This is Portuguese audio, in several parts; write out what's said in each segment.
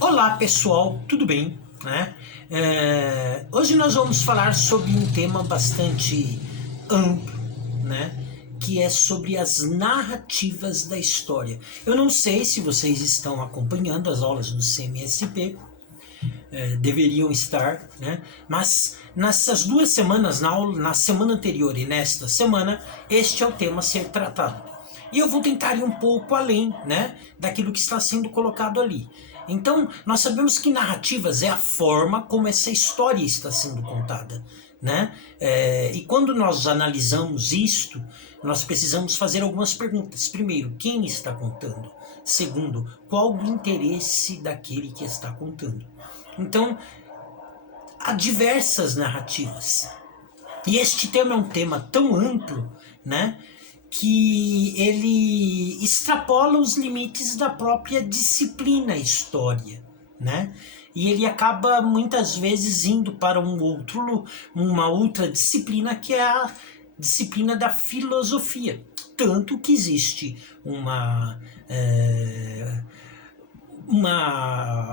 Olá pessoal, tudo bem? Né? Hoje nós vamos falar sobre um tema bastante amplo, né? Que é sobre as narrativas da história. Eu não sei se vocês estão acompanhando as aulas do CMSP, deveriam estar, né? Mas nessas 2 semanas, na semana anterior e nesta semana, este é o tema a ser tratado. E eu vou tentar ir um pouco além, né, daquilo que está sendo colocado ali. Então, nós sabemos que narrativas é a forma como essa história está sendo contada, né? E quando nós analisamos isto, nós precisamos fazer algumas perguntas. Primeiro, quem está contando? Segundo, qual o interesse daquele que está contando? Então, há diversas narrativas. E este tema é um tema tão amplo, né, que ele extrapola os limites da própria disciplina história, né? E ele acaba muitas vezes indo para uma outra disciplina, que é a disciplina da filosofia. Tanto que existe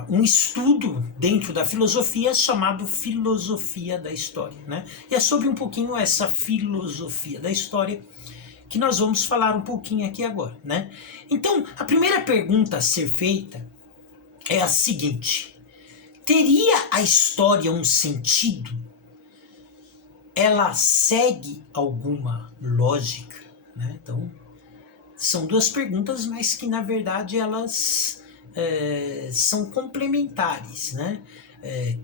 um estudo dentro da filosofia chamado filosofia da história, né? E é sobre um pouquinho essa filosofia da história que nós vamos falar um pouquinho aqui agora, né? Então, a primeira pergunta a ser feita é a seguinte: teria a história um sentido? Ela segue alguma lógica, né? Então, são duas perguntas, mas que na verdade elas são complementares, né?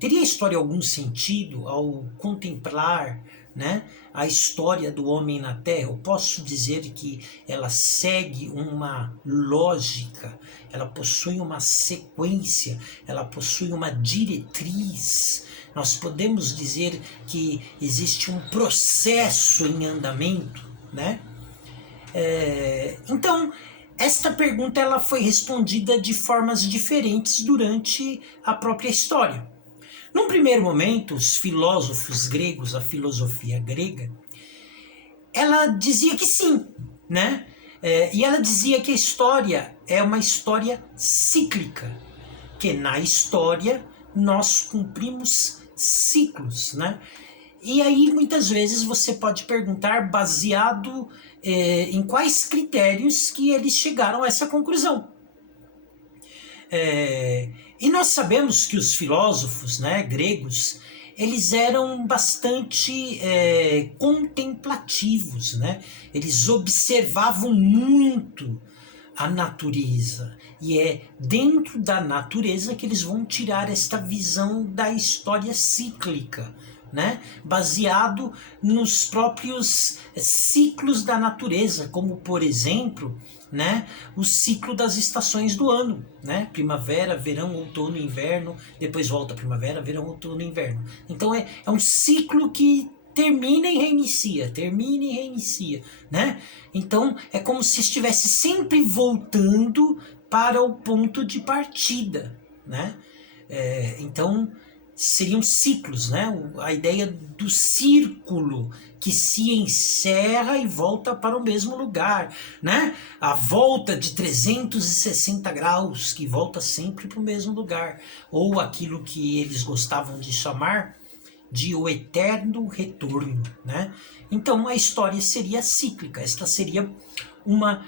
Teria a história algum sentido ao contemplar, né, a história do homem na Terra? Eu posso dizer que ela segue uma lógica, ela possui uma sequência, ela possui uma diretriz. Nós podemos dizer que existe um processo em andamento, né? Então, esta pergunta ela foi respondida de formas diferentes durante a própria história. Num primeiro momento, os filósofos gregos, a filosofia grega, ela dizia que sim, né? E ela dizia que a história é uma história cíclica, que na história nós cumprimos ciclos, né? E aí muitas vezes você pode perguntar baseado em quais critérios que eles chegaram a essa conclusão. E nós sabemos que os filósofos, né, gregos, eles eram bastante contemplativos, né? Eles observavam muito a natureza, e é dentro da natureza que eles vão tirar esta visão da história cíclica, né? Baseado nos próprios ciclos da natureza, como por exemplo, né, o ciclo das estações do ano, né? Primavera, verão, outono, inverno, depois volta primavera, verão, outono, inverno. Então é um ciclo que termina e reinicia, né? Então é como se estivesse sempre voltando para o ponto de partida, né? Então seriam ciclos, né? A ideia do círculo que se encerra e volta para o mesmo lugar, né? A volta de 360 graus, que volta sempre para o mesmo lugar, ou aquilo que eles gostavam de chamar de o eterno retorno, né? Então a história seria cíclica, esta seria uma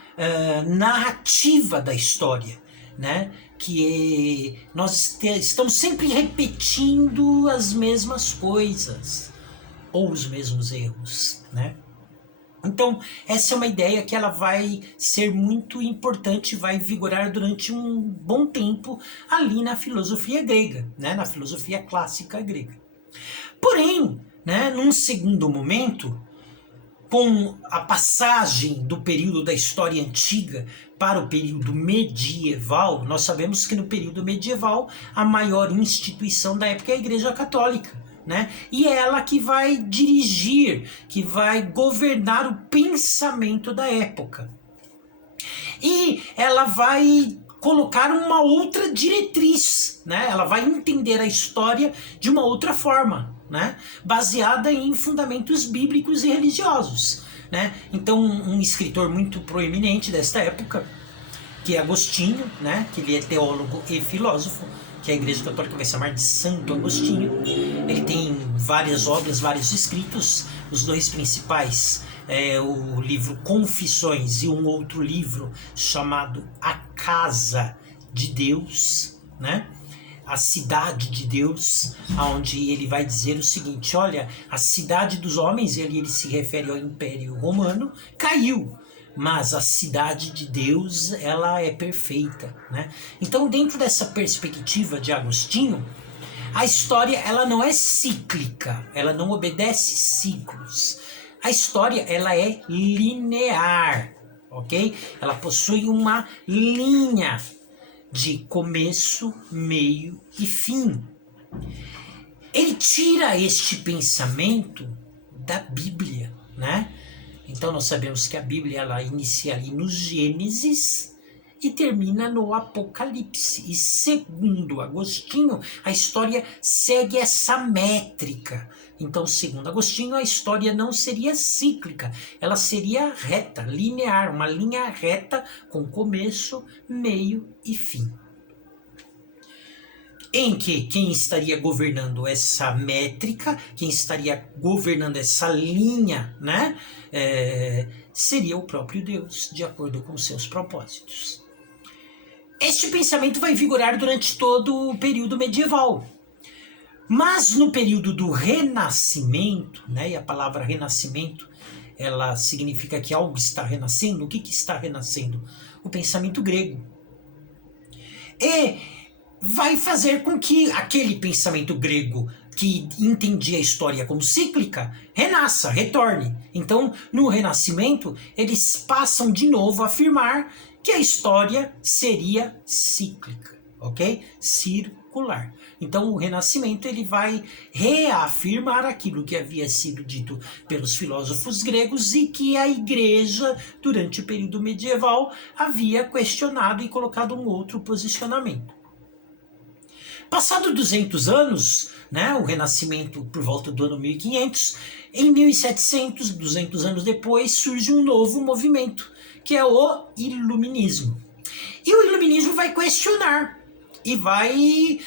narrativa da história, né? Que nós estamos sempre repetindo as mesmas coisas ou os mesmos erros, né? Então, essa é uma ideia que ela vai ser muito importante, vai vigorar durante um bom tempo ali na filosofia grega, né? Na filosofia clássica grega. Porém, né, num segundo momento, com a passagem do período da história antiga para o período medieval, nós sabemos que no período medieval a maior instituição da época é a Igreja Católica, né? E é ela que vai dirigir, que vai governar o pensamento da época. E ela vai colocar uma outra diretriz, né? Ela vai entender a história de uma outra forma, né? Baseada em fundamentos bíblicos e religiosos, né? Então, um escritor muito proeminente desta época que é Agostinho, né, que ele é teólogo e filósofo, que a Igreja Católica vai chamar de Santo Agostinho. Ele tem várias obras, vários escritos, os dois principais é o livro Confissões e um outro livro chamado A Casa de Deus, né? A cidade de Deus, onde ele vai dizer o seguinte: olha, a cidade dos homens, ele se refere ao Império Romano, caiu, mas a cidade de Deus, ela é perfeita, né? Então, dentro dessa perspectiva de Agostinho, a história, ela não é cíclica, ela não obedece ciclos. A história, ela é linear, ok? Ela possui uma linha de começo, meio e fim. Ele tira este pensamento da Bíblia, né? Então nós sabemos que a Bíblia, ela inicia ali no Gênesis e termina no Apocalipse. E segundo Agostinho, a história segue essa métrica. Então, segundo Agostinho, a história não seria cíclica, ela seria reta, linear, uma linha reta com começo, meio e fim. Em que quem estaria governando essa métrica, quem estaria governando essa linha, né, seria o próprio Deus, de acordo com seus propósitos. Este pensamento vai vigorar durante todo o período medieval. Mas no período do Renascimento, né, e a palavra renascimento, ela significa que algo está renascendo. O que está renascendo? O pensamento grego. E vai fazer com que aquele pensamento grego que entendia a história como cíclica, renasça, retorne. Então, no Renascimento, eles passam de novo a afirmar que a história seria cíclica, ok? Circular. Então, o Renascimento, ele vai reafirmar aquilo que havia sido dito pelos filósofos gregos e que a Igreja, durante o período medieval, havia questionado e colocado um outro posicionamento. Passado 200 anos, né, o Renascimento por volta do ano 1500, em 1700, 200 anos depois, surge um novo movimento, que é o Iluminismo. E o Iluminismo vai questionar e vai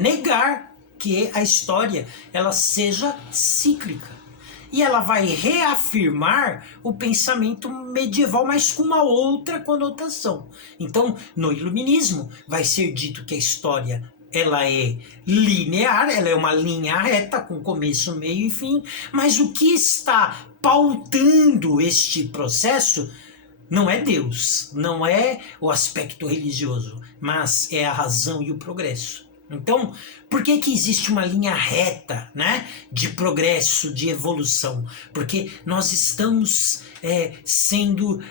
negar que a história ela seja cíclica. E ela vai reafirmar o pensamento medieval, mas com uma outra conotação. Então, no Iluminismo, vai ser dito que a história ela é linear, ela é uma linha reta, com começo, meio e fim, mas o que está pautando este processo não é Deus, não é o aspecto religioso, mas é a razão e o progresso. Então, por que existe uma linha reta, né, de progresso, de evolução? Porque nós estamos sendo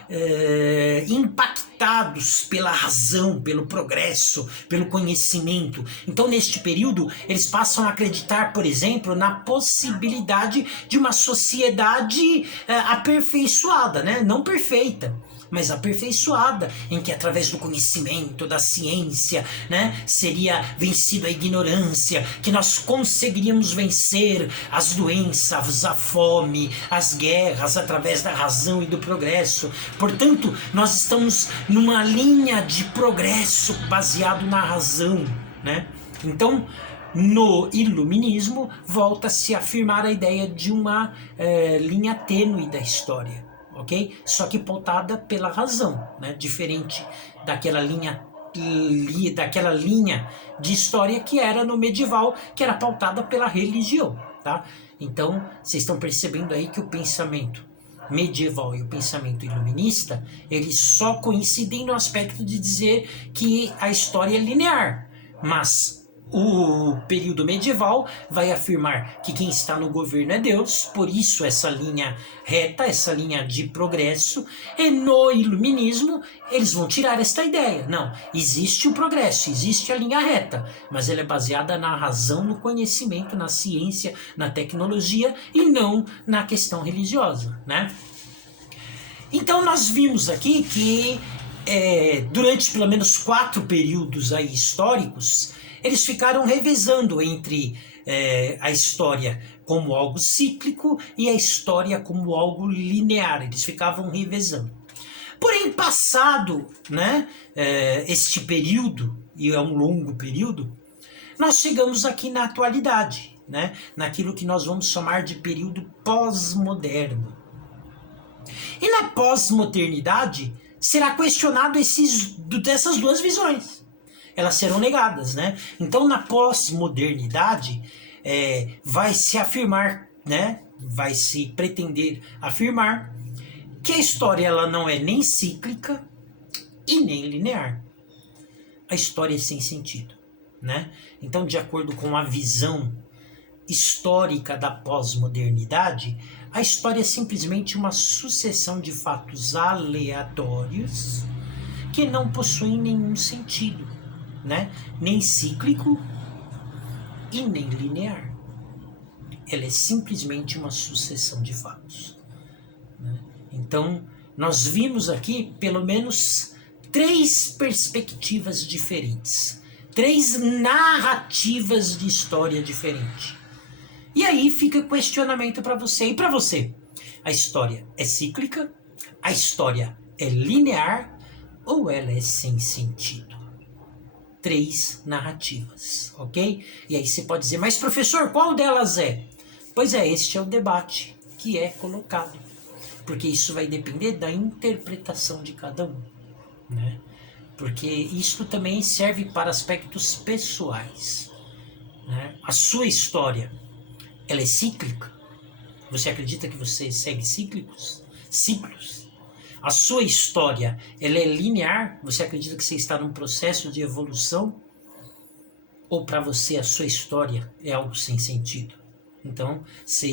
impactados pela razão, pelo progresso, pelo conhecimento. Então, neste período, eles passam a acreditar, por exemplo, na possibilidade de uma sociedade aperfeiçoada, né, não perfeita, mas aperfeiçoada, em que através do conhecimento, da ciência, né, seria vencida a ignorância, que nós conseguiríamos vencer as doenças, a fome, as guerras, através da razão e do progresso. Portanto, nós estamos numa linha de progresso baseado na razão, né? Então, no Iluminismo, volta-se a afirmar a ideia de uma linha tênue da história. Okay? Só que pautada pela razão, né? Diferente daquela linha de história que era no medieval, que era pautada pela religião, tá? Então, vocês estão percebendo aí que o pensamento medieval e o pensamento iluminista, eles só coincidem no aspecto de dizer que a história é linear, mas o período medieval vai afirmar que quem está no governo é Deus, por isso essa linha reta, essa linha de progresso, e no iluminismo eles vão tirar esta ideia. Não, existe o progresso, existe a linha reta, mas ela é baseada na razão, no conhecimento, na ciência, na tecnologia e não na questão religiosa, né? Então nós vimos aqui que durante pelo menos 4 períodos aí históricos, eles ficaram revezando entre a história como algo cíclico e a história como algo linear. Eles ficavam revezando. Porém, passado, né, este período, e é um longo período, nós chegamos aqui na atualidade, né, naquilo que nós vamos chamar de período pós-moderno. E na pós-modernidade será questionado dessas duas visões. Elas serão negadas, né? Então, na pós-modernidade, vai se afirmar, né? Vai se pretender afirmar que a história ela não é nem cíclica e nem linear. A história é sem sentido, né? Então, de acordo com a visão histórica da pós-modernidade, a história é simplesmente uma sucessão de fatos aleatórios que não possuem nenhum sentido, né? Nem cíclico e nem linear. Ela é simplesmente uma sucessão de fatos, né? Então, nós vimos aqui pelo menos 3 perspectivas diferentes, 3 narrativas de história diferente. E aí fica o questionamento para você e para você. A história é cíclica? A história é linear? Ou ela é sem sentido? 3 narrativas, ok? E aí você pode dizer, mas professor, qual delas é? Pois é, este é o debate que é colocado. Porque isso vai depender da interpretação de cada um, né? Porque isso também serve para aspectos pessoais, né? A sua história, ela é cíclica? Você acredita que você segue ciclos? A sua história, ela é linear? Você acredita que você está num processo de evolução? Ou para você a sua história é algo sem sentido? Então, você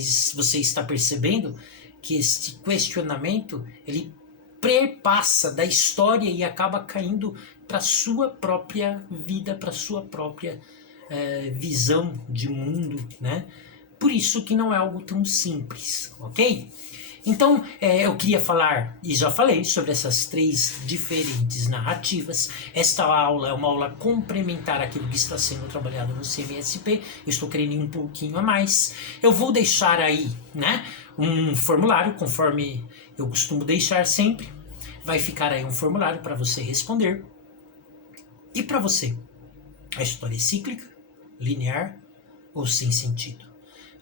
está percebendo que este questionamento, ele perpassa da história e acaba caindo para a sua própria vida, para a sua própria visão de mundo, né? Por isso que não é algo tão simples, ok? Então, eu queria falar, e já falei, sobre essas 3 diferentes narrativas. Esta aula é uma aula complementar àquilo que está sendo trabalhado no CMSP. Eu estou querendo ir um pouquinho a mais. Eu vou deixar aí, né, um formulário, conforme eu costumo deixar sempre. Vai ficar aí um formulário para você responder. E para você, a história é cíclica, linear ou sem sentido?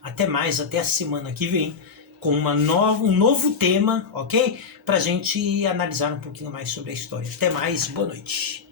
Até mais, até a semana que vem, com um novo tema, ok? Pra gente analisar um pouquinho mais sobre a história. Até mais, boa noite.